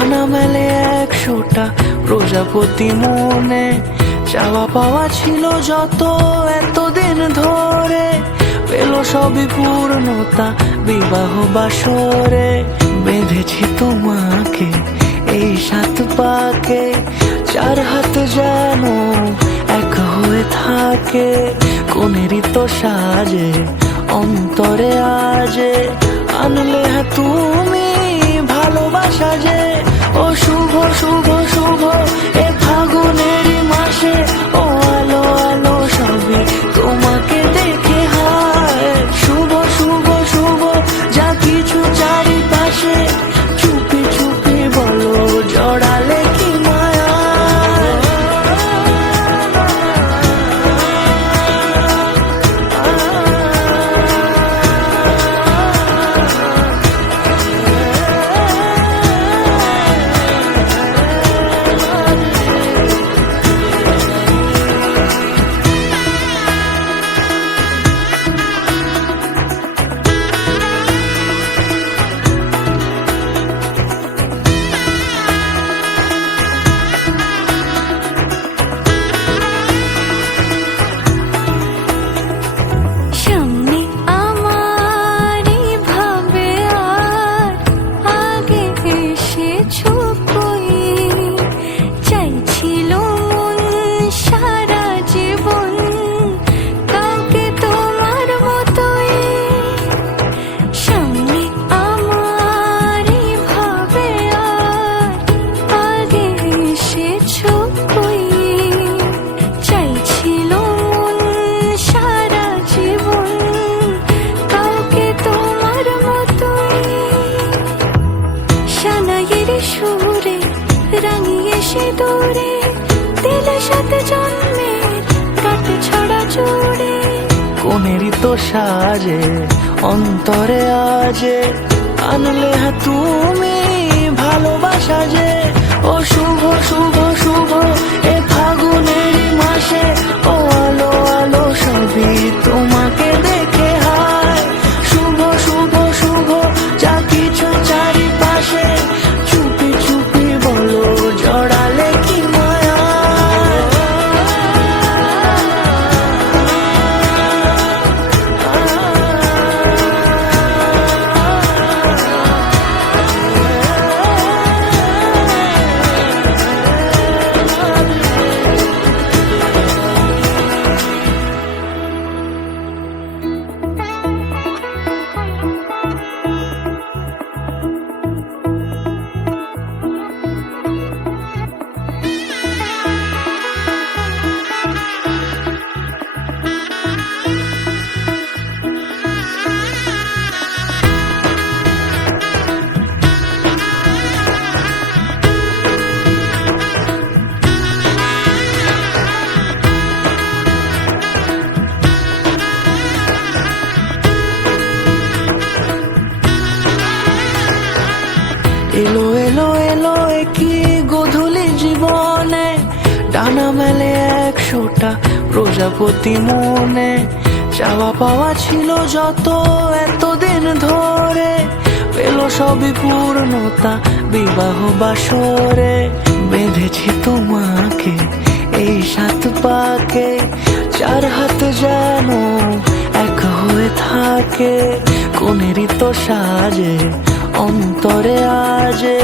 ডানা মেলে 100টা প্রজাপতি মনে, চাওয়া পাওয়া ছিল যত এতদিন ধরে, পেল সবই পূর্ণতা বিবাহ বাসরে। বেঁধেছি তোমাকে এই 7 পাকে, 4 হাত যেন এক হয়ে থাকে। কোনেরই তো সাজে অন্তরে আজে, আনলে তুমি ভালোবাসা যে। ও শুভ শুভ শুভ এ ফাগুনেরই মাসে, ও আলো আলো সবই তোমাকে দেখে হয়। শুভ শুভ শুভ যা কিছু চারিপাশে, চুপি চুপি বলো জড়ালে কি মায়া। কোনেরই তো সাজে অন্তরে আজে, আনলে তুমি ভালোবাসা যে। ও শুভ শুভ শুভ এ ফাগুনেরই মাসে, ও আলো আলো সবই তোমাকে দেখে হয়। শুভ শুভ শুভ যা কিছু চারিপাশে, চুপি চুপি বলো জড়ালে কি মায়া। এলো এলো এলো কি গধূলি জীবনে, ডানা মেলে 100টা প্রজাপতি মনে, চাওয়া পাওয়া ছিল যত এতদিন ধরে, পেল সবই পূর্ণতা বিবাহ বাসরে। বেঁধেছি তোমাকে এই 7 পাকে, 4 হাত যেন এক হয়ে থাকে। কোনেরই তো সাজে অন্তরে আজে,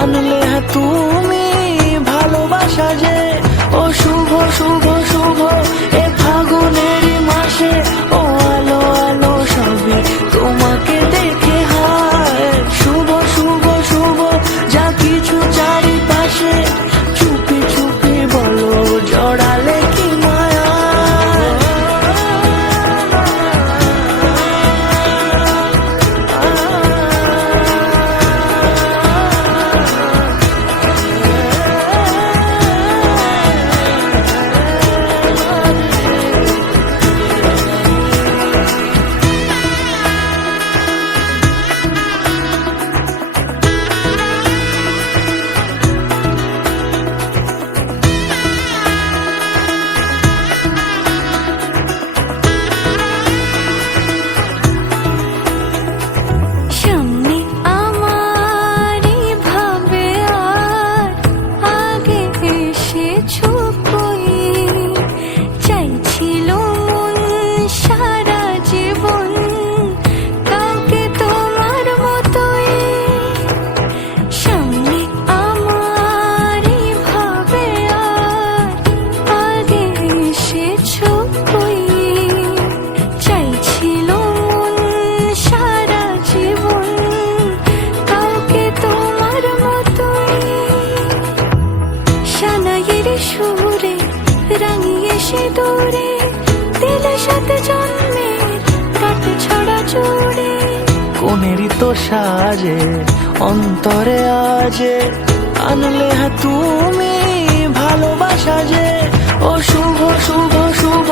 আনলে তুমি ভালোবাসা যে। ও শুভ শুভ শুভ এ ফাগুনেরই মাসে, ও আলো আলো সবই তোমাকে দেখে হয়। শুভ শুভ শুভ যা কিছু চারিপাশে, চুপি চুপি বলো জড়ালে কি মায়া। সিঁদুরে দিলে সাথে জন্মের রাত ছড়া জুড়ে। কোনেরই তো সাজে অন্তরে আজে আনলে তুমি ভালোবাসা যে। ও শুভ শুভ শুভ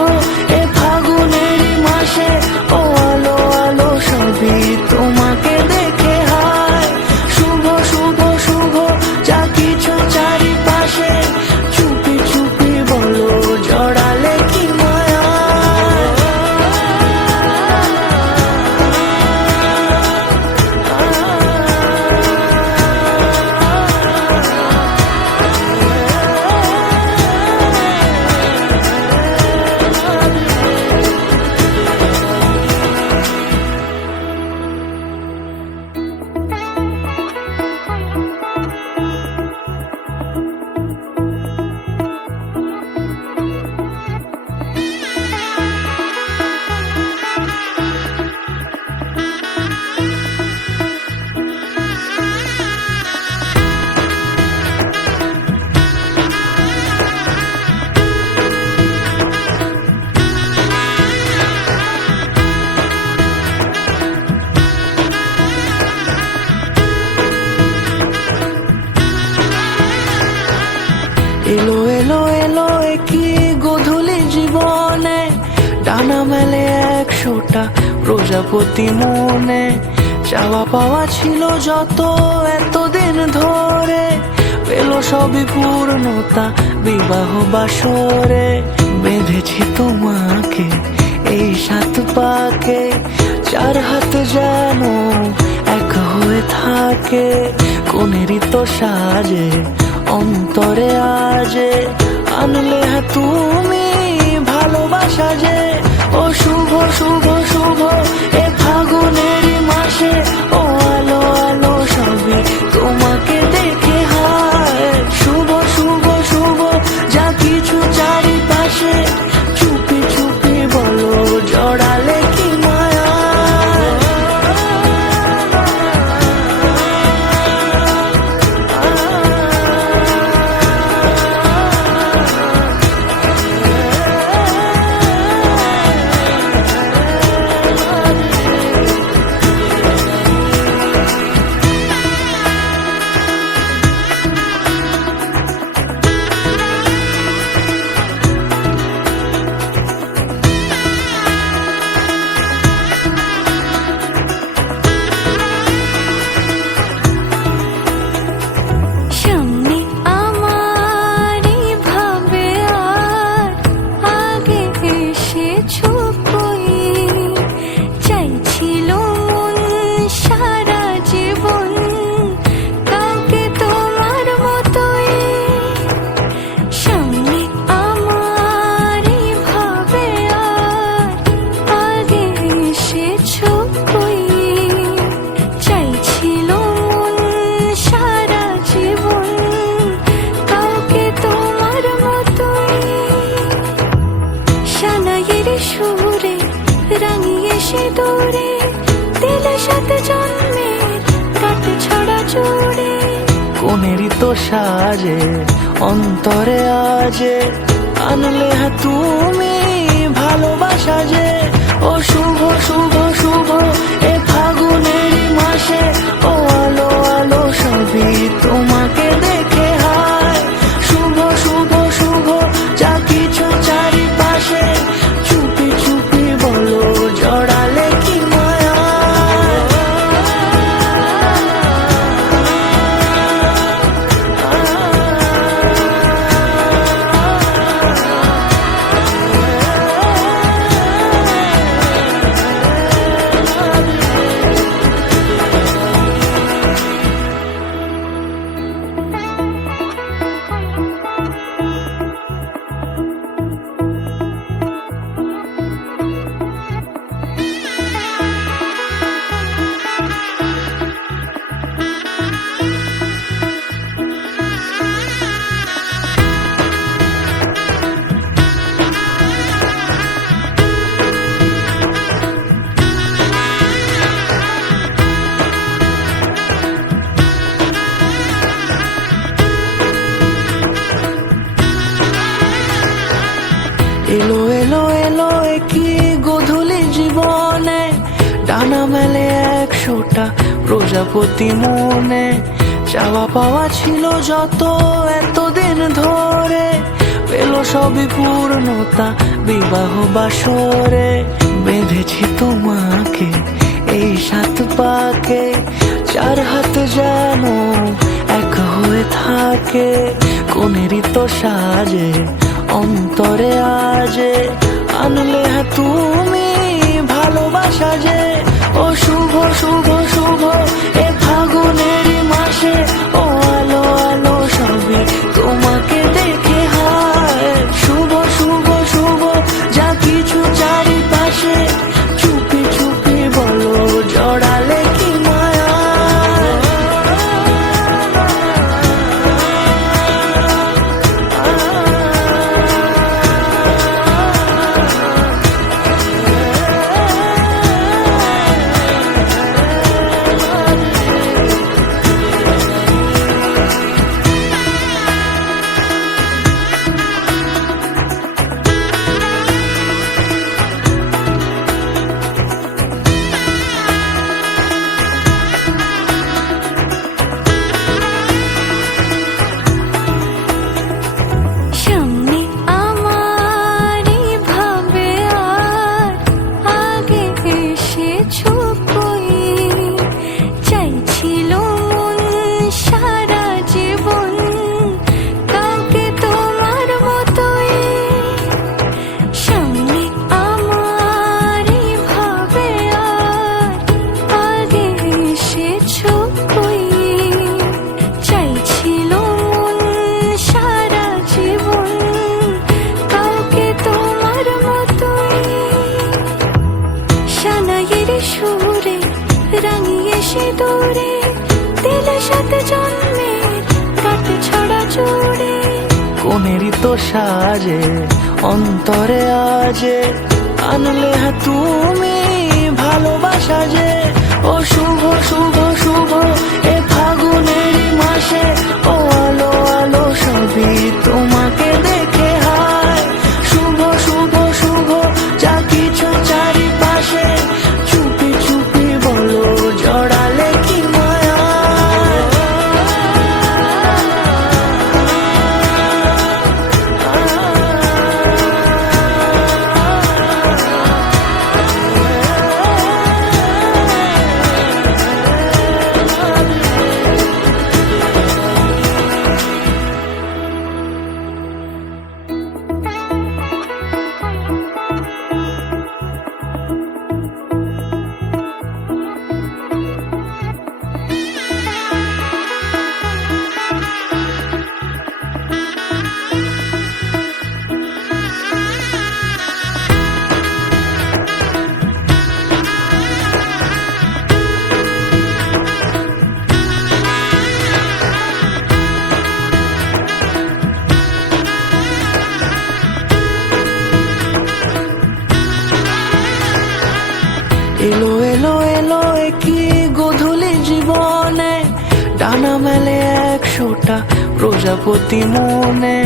এ ফাগুনেরই মাসে, ও আলো আলো সবই তোমাকে দেখে হায়। শুভ শুভ শুভ যা কিছু চারিপাশে, চুপি চুপি বলো জড়ালে কি মায়া। এলো এলো এলো কি গোধূলি জীবনে, ডানা মেলে 100টা প্রজাপতি মনে। চাওয়া পাওয়া ছিল যত এতদিন ধরে, পেল সবই পূর্ণতা বিবাহ বাসরে। বেঁধেছি তোমাকে এই 7 পাকে, 4 হাত যেন এক হয়ে থাকে। কোনেরই তো সাজে অন্তরে আজে আনলে তুমি ভালোবাসা যে। ও শুভ শুভ শুভ এ ফাগুনেরই মাসে, ও আলো আলো সবই তোমাকে দেখে হায়। শুভ শুভ শুভ যা কিছু চারিপাশে, চুপি চুপি বলো জড়ালে কি মায়া। সামনে আমার ভাবে আর আগে এসেছো কই, চাইছিল মন সারা জীবন কাউকে তোমার মতোই। সামনে আমার ভাবে আর আগে এসেছো কই, চাইছিল মন সারা জীবন কাউকে তোমার মতোই। সানাইয়ের সুরে রাঙিয়ে সিঁদুরে দিলে সাথে জন্মের রাত ছড়া জুড়ে। কোনেরই তো সাজে অন্তরে আজে আনলে তুমি ভালোবাসা যে। ও শুভ শুভ শুভ এ ফাগুনেরই মাসে, ও আলো আলো সবই তোমাকে দেখে হায়। শুভ শুভ শুভ যা কিছু চারিপাশে, চুপি চুপি বলো জড়ালে কি মায়া। এলো এলো এলো কি গোধূলি জীবনে, ডানা মেলে 100টা প্রজাপতি মনে। চাওয়া পাওয়া ছিল যত এতদিন ধরে, পেল সবই পূর্ণতা বিবাহ বাসরে। বেঁধেছি তোমাকে এই 7 পাকে, 4 হাত যেন এক হয়ে থাকে। কোনেরই তো সাজে অন্তরে আজে, আনলে তুমি ভালোবাসা যে। ও শুভ শুভ শুভ এ ফাগুনেরই মাসে, ও আলো আলো সবে তোমাকে দেখে হয়। শুভ শুভ শুভ যা কিছু চারিপাশে, চুপি চুপি বলো জড়ালে কি মায়া। সামনে আমার ভাবে আর আগে এসেছো কই, চাইছিল মন সারা জীবন কাউকে তোমার মতোই। সামনে আমার ভাবে আর আগে এসেছো কই, চাইছিল মন সারা জীবন কাউকে তোমার মতোই। সানাইয়ের সুরে রাঙিয়ে সিঁদুরে দিলে 7 জন্মের রাত ছড়া জুড়ে। কোনেরই তো সাজে অন্তরে আজে, আনলে তুমি ভালোবাসা যে। ও শুভ শুভ শুভ এ ফাগুনেরই মাসে, ও আলো আলো সবই তোমাকে দেখে হয়। শুভ শুভ শুভ যা কিছু চারিপাশে, চুপি চুপি বলো জড়ালে কি মায়া। এলো এলো এলো কি গোধূলি জীবনে, ডানা মেলে 100টা প্রজাপতি মনে।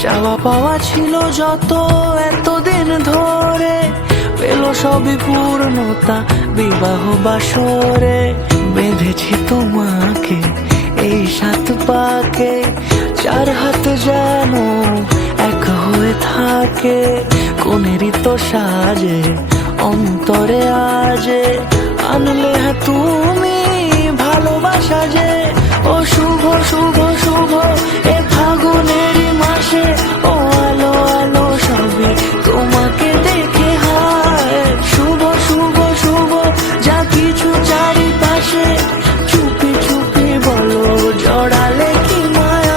চাওয়া পাওয়া ছিল যত এতদিন ধরে, পেল সবই পূর্ণতা বিবাহ বাসরে। বেঁধেছি তোমাকে এই 7 পাকে, 4 হাত যেন এক হয়ে থাকে। কোনেরই তো সাজে অন্তরে আজে, আনলে তুমি ভালোবাসা যে। ও শুভ শুভ শুভ এ ফাগুনেরই মাসে, ও আলো আলো সবে তোমাকে দেখে হয়। শুভ শুভ শুভ যা কিছু চারিপাশে, চুপি চুপি বলো জড়ালে কি মায়া।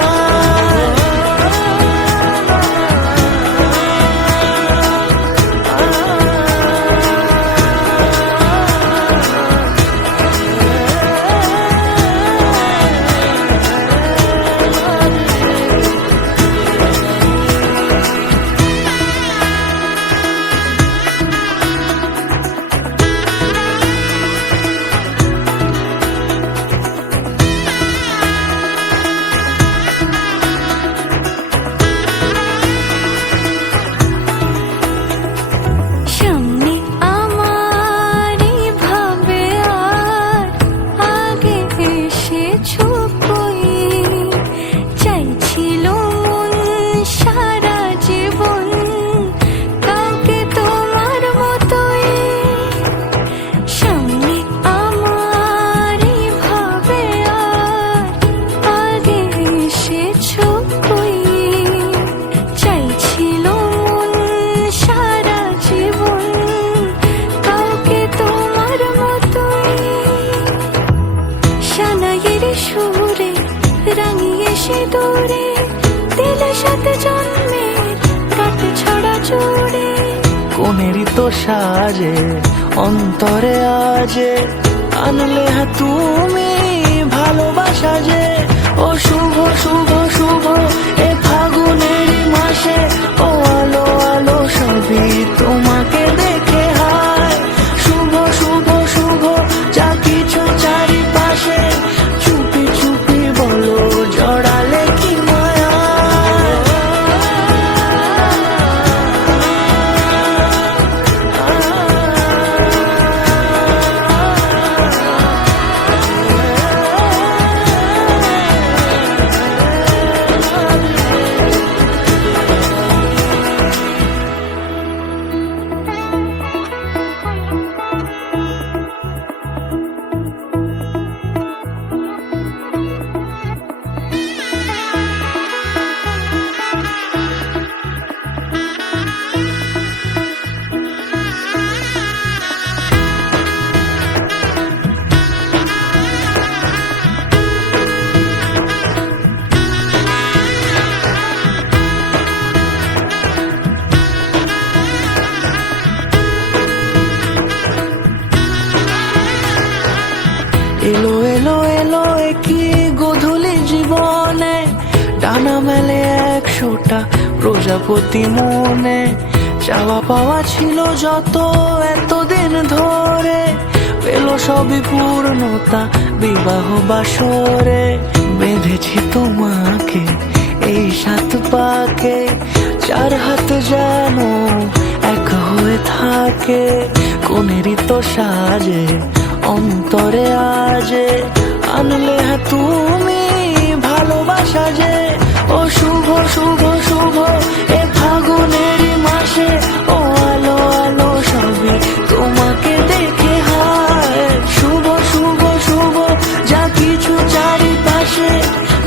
সিঁদুরে দিলে সাথে জন্মের রাত ছড়া জুড়ে। কোনেরই তো সাজে অন্তরে আজে আনলে হ্যাঁ তুমি ভালোবাসা যে। ও শুভ শুভ শুভ এ ফাগুনেরই মাসে, ও আলো আলো সবই তোমাকে দেখে হায়। শুভ শুভ শুভ যা কিছু চারিপাশে, চুপি চুপি বলো জড়ালে কি মায়া। এলো এলো এলো কি গোধূলি জীবনে, ডানা মেলে 100টা প্রজাপতি মনে। চাওয়া পাওয়া ছিল যত এতদিন ধরে, পেল সবই পূর্ণতা বিবাহ বাসরে। বেঁধেছি তোমাকে এই 7 পাকে, 4 হাত যেন এক হয়ে থাকে। কোনেরই তো সাজে অন্তরে আজে আনলে হ্যাঁ তুমি ভালোবাসা যে। ও শুভ শুভ শুভ এ ফাগুনেরই মাসে, ও আলো আলো সবই তোমাকে দেখে হায়। শুভ শুভ শুভ যা কিছু চারিপাশে,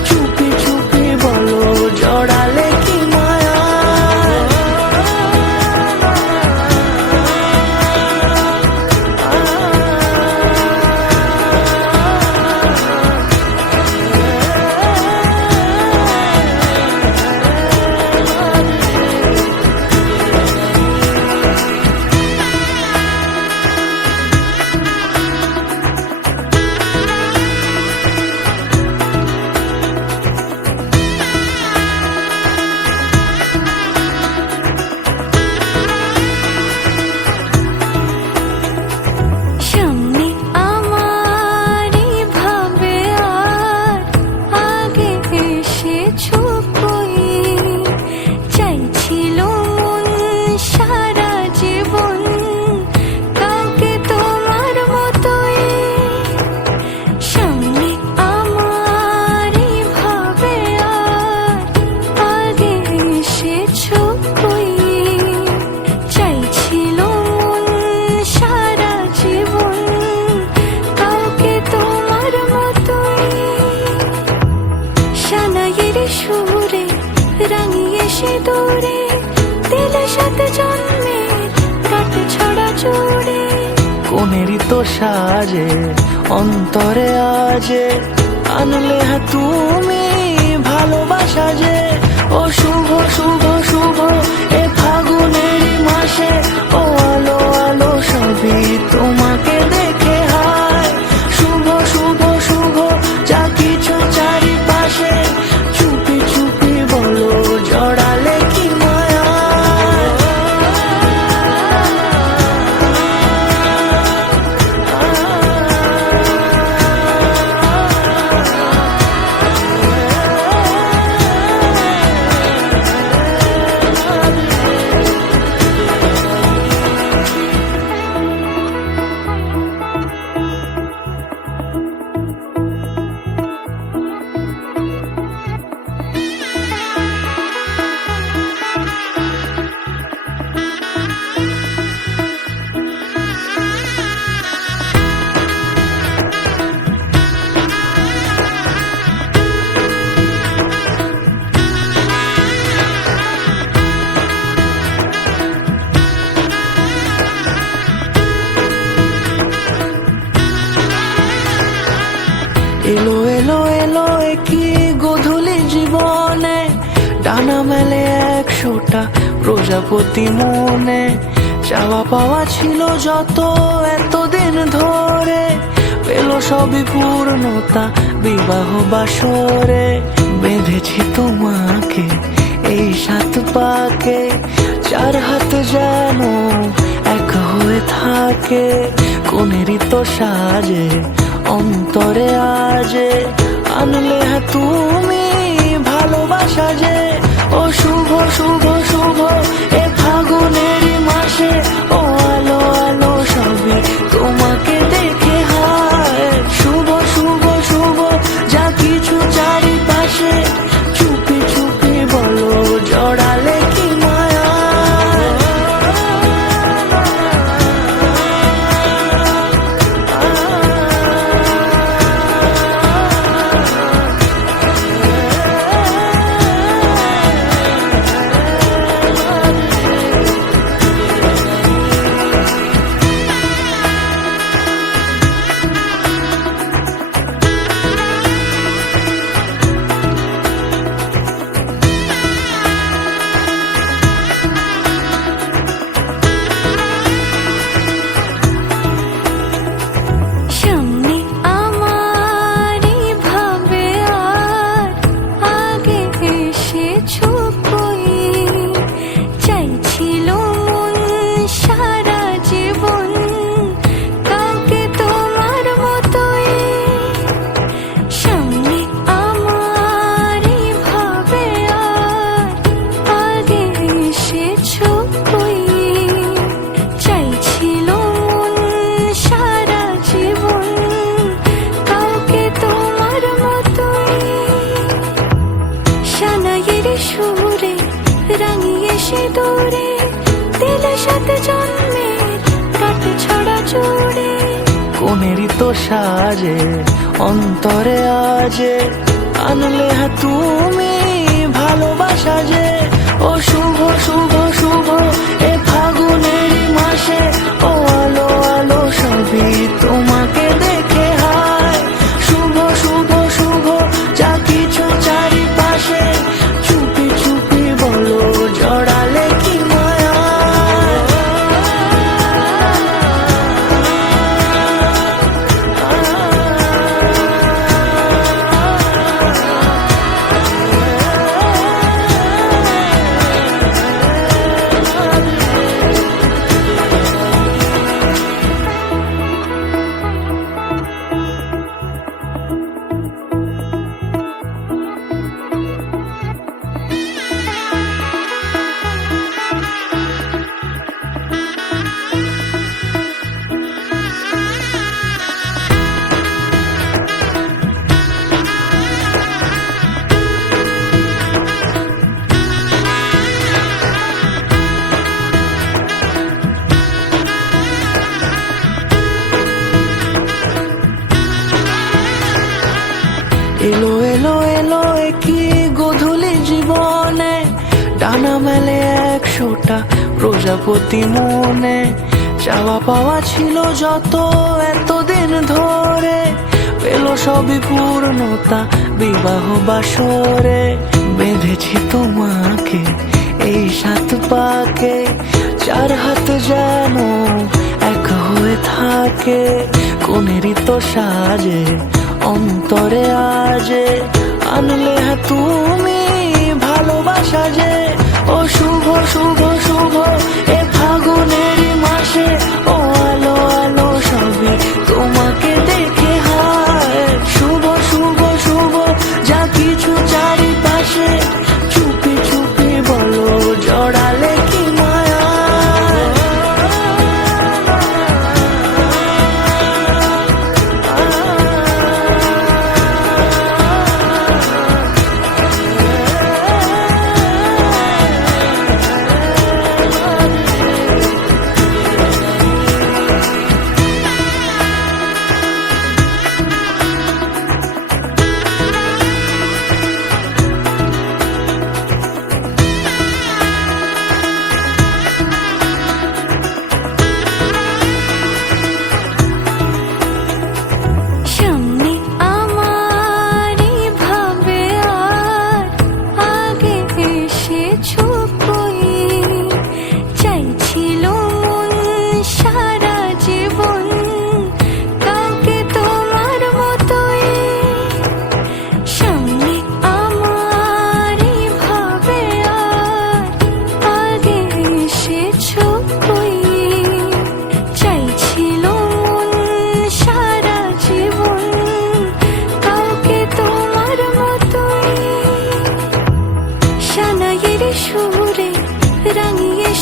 চুপি চুপি বলো জড়ালে কি মায়া। সামনে আমারই ভাবে আর আগে এসেছো কই, চাইছিল মন সারা জীবন কাউকে তোমার মতোই। সামনে আমারই ভাবে আর আগে এসেছো কই, চাইছিল মন সারা জীবন কাউকে তোমার মতোই। সানাইয়ের সুরে রাঙিয়ে সিঁদুরে দিলে সাথে জন্মের রাত ছড়া জুড়ে। কোনেরই তো সাজে অন্তরে আজে আনলে হ্যাঁ তুমি ভালোবাসা যে। ও শুভ শুভ শুভ এ ফাগুনেরই মাসে, ও আলো আলো সবই তোমাকে দেখে হায়। শুভ শুভ শুভ যা কিছু চারিপাশে, চুপি চুপি বলো জড়ালে কি মায়া। প্রজাপতি মনে চাওয়া পাওয়া ছিল যত এতদিন ধরে, পেল সবই পূর্ণতা বিবাহ বাসরে। বেঁধেছি তোমাকে এই 7 পাকে, 4 হাত যেন এক হয়ে থাকে। কোনেরই তো সাজে অন্তরে আজে, আনলে তুমি ভালোবাসা যে। ও শুভ শুভ শুভ এ ফাগুনেরই মাসে, ও আলো আলো সবই তোমাকে দেখে হায়। শুভ শুভ শুভ যা কিছু চারিপাশে, চুপি চুপি বলো জড়ালে কি মায়া। সামনে আমারই ভাবে আর আগে এসেছো কই, চাইছিল মন সারা জীবন কাউকে তোমার মতোই। সামনে আমারই ভাবে আর আগে এসেছো কই, চাইছিল মন সারা জীবন কাউকে তোমার মতোই। সানাইয়ের সুরে রাঙিয়ে সে দূরে, দিলে 7 জন্মের কাট ছড়া জোড়ে। কোনেরই তো সাজে অন্তরে আজে, আনলে তুমি ভালোবাসা যে। ও শুভ শুভ শুভ এ ফাগুনেরই মাসে, ও আলো আলো সবই তোমাকে দেখে হায়। শুভ শুভ শুভ যা কিছু চারিপাশে, চুপি চুপি বলো জড়ালে কি মায়া। এলো এলো এলো কি গধূলি জীবনে, ডানা মেলে 100টা প্রজাপতি মনে। চাওয়া পাওয়া ছিল যত এতদিন ধরে, পেল সবই পূর্ণতা বিবাহ বাসরে। বেঁধেছি তোমাকে এই 7 পাকে, 4 হাত যেন এক হয়ে থাকে। কোনেরই তো সাজে অন্তরে আজে, আনলে তুমি ভালোবাসা যে। ও শুভ শুভ শুভ এ ফাগুনেরই মাসে, ও আলো আলো সবই তোমাকে দেখে হায়। শুভ শুভ শুভ যা কিছু চারিপাশে, চুপি চুপি বলো জড়ালে কি মায়া।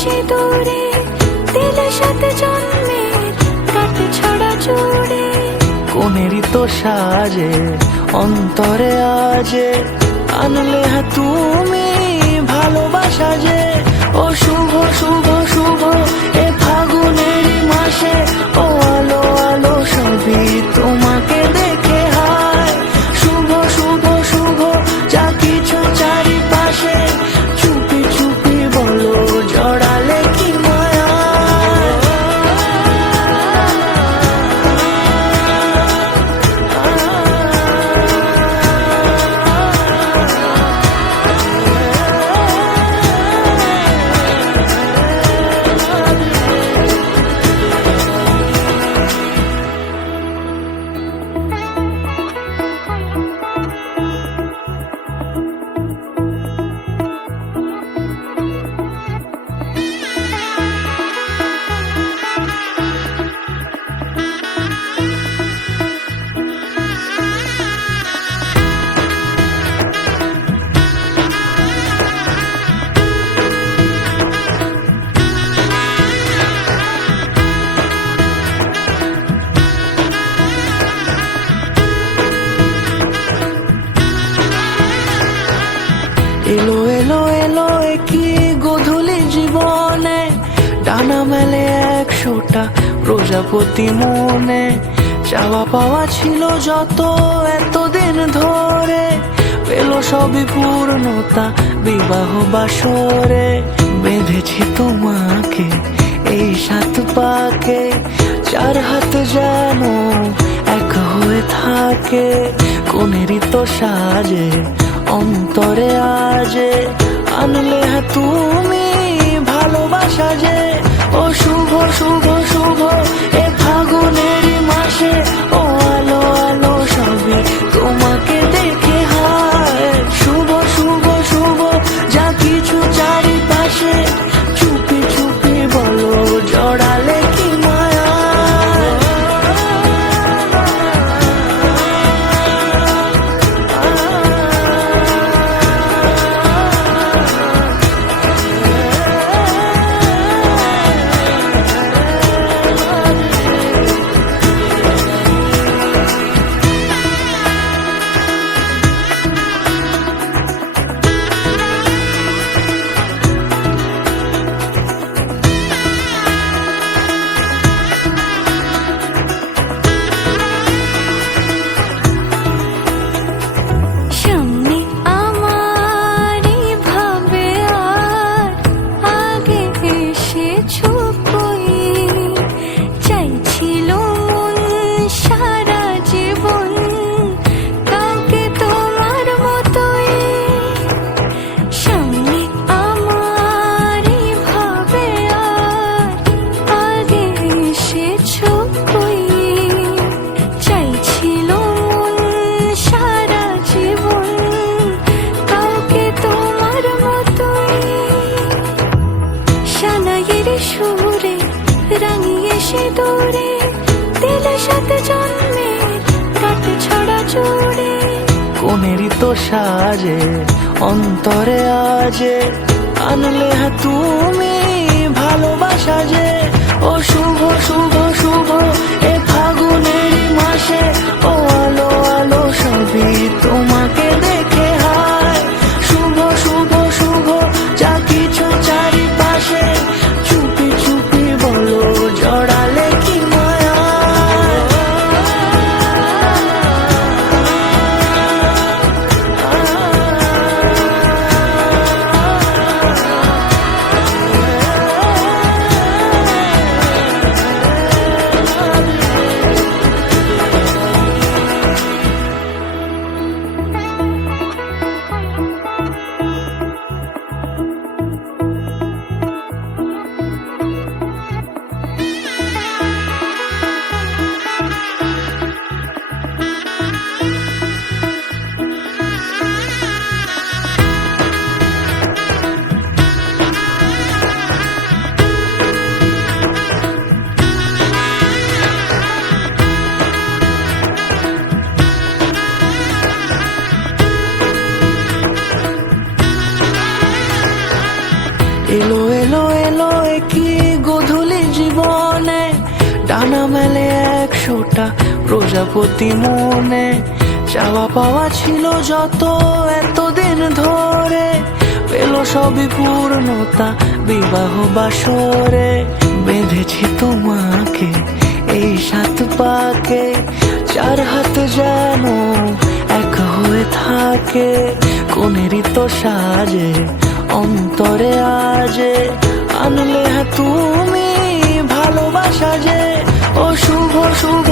এসে দূরে দিলে সাথে জন্মের কাট ছড়া জুড়ে। কোনেরই তো সাজে অন্তরে আজে আনলে হ্যাঁ তুমি ভালোবাসা যে। ও শুভ শুভ শুভ এ ফাগুনেরই মাসে, ও আলো আলো সবই তোমাকে দেখে হায়। শুভ শুভ শুভ যা কিছু চারিপাশে, চুপি চুপি বলো জড়ালে কি মায়া। এলো এলো এলো কি গোধূলি জীবনে, ডানা মেলে 100টা প্রজাপতি মনে। চাওয়া পাওয়া ছিল যত এতদিন ধরে, পেল সবই পূর্ণতা বিবাহ বাসরে। বেঁধেছি তোমাকে এই 7 পাকে, 4 হাত যেন এক হয়ে থাকে। কোনেরই তো সাজে অন্তরে আজে আনলে হ্যাঁ তুমি ভালোবাসা যে। ও শুভ শুভ শুভ এ ফাগুনেরই মাসে, ও আলো আলো সবই তোমাকে দেখে হায়। শুভ শুভ শুভ যা কিছু চারিপাশে, চুপি চুপি বলো জড়ালে কি মায়া। সামনে আমারই ভাবে আর আগে এসেছো কই, চাইছিল মন সারা জীবন কাউকে তোমার মতোই। সামনে আমারই ভাবে আর আগে এসেছো কই, চাইছিল মন সারা জীবন কাউকে তোমার মতোই। সানাইয়ের সুরে রাঙিয়ে সে দূরে দিলে সাথে জন্মের কাট ছড়া জুড়ে। কোনেরই তো সাজে অন্তরে আজে আনলে হ্যাঁ তুমি ভালোবাসা যে। ও শুভ শুভ শুভ এ ফাগুনেরই মাসে, ও আলো আলো সবই তোমাকে দেখে হায়। শুভ শুভ শুভ যা কিছু চারিপাশে, চুপি চুপি বলো জড়ালে কি মায়া। প্রজাপতি মনে চাওয়া পাওয়া ছিল যত এতদিন ধরে, পেল সবই পূর্ণতা বিবাহ বাসরে। বেঁধেছি তোমাকে এই 7 পাকে, 4 হাত যেন এক হয়ে থাকে। কোনেরই তো সাজে অন্তরে আজে, আনলে তুমি ভালোবাসা যে। ও শুভ শুভ